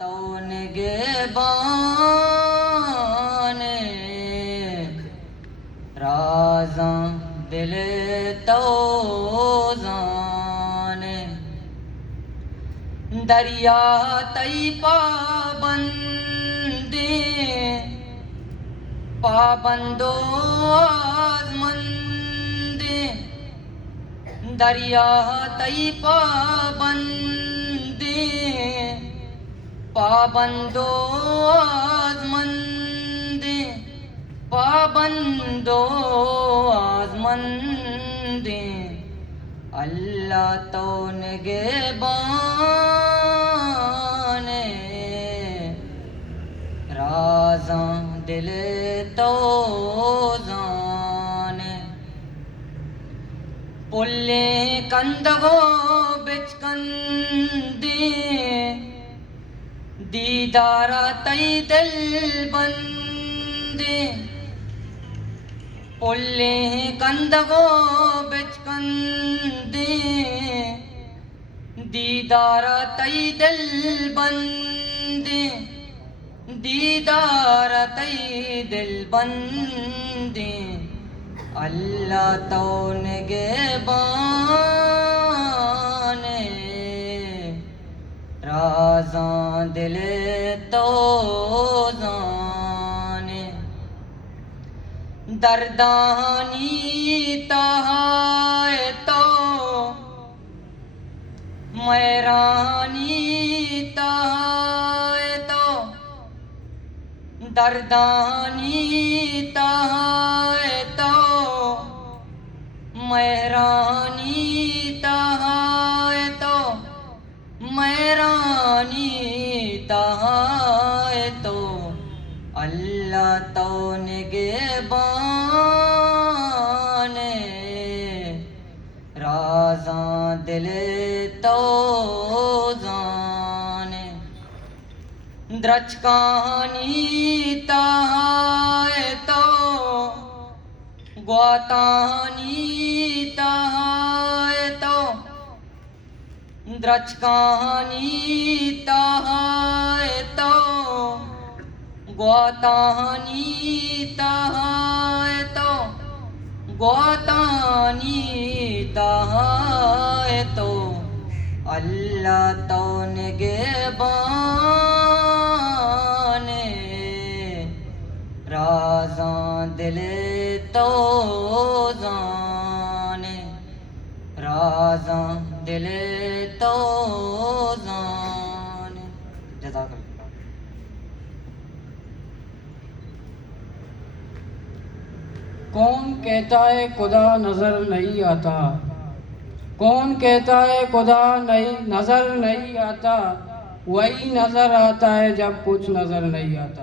तो निगहबाने राज़ां दिल तो जाने दरिया तई पाबंदो आज़मंदे दरिया तई पाबंदो आज़मंदे अल्लाह तो निगहबाने राज़ां दिल तो जाने पुल्ले कंदगो बिच कंदे दीदारा तई दिल बंदे पुल्ले कंदगो बिच कंदे दीदारा तई दिल बंदे दीदारा तई दिल बंदे अल्लाह तो निगहबाने राज़ां दिल तो जाने दर्दानी तहाए तो मैरानी तहाए तो दर्दानी तहाए तो मैरानी तहाए तो मैरानी तहाए तो अल्लाह तो निगहबाने राज़ां दिल तो जाने द्रचकानी तहाए तो ग्वातानी तहाए तो द्रचकानी तहाए तो ग्वातानी तहाए तो ग्वातानी तहाए तो अल्लाह तो निगहबाने राज़ां दिल तो जाने राज़ां दिल तो जाने जज़ाकल्लाह। कौन कहता है खुदा नजर नहीं आता, कौन कहता है खुदा नहीं नजर नहीं आता, वही नजर आता है जब कुछ नजर नहीं आता।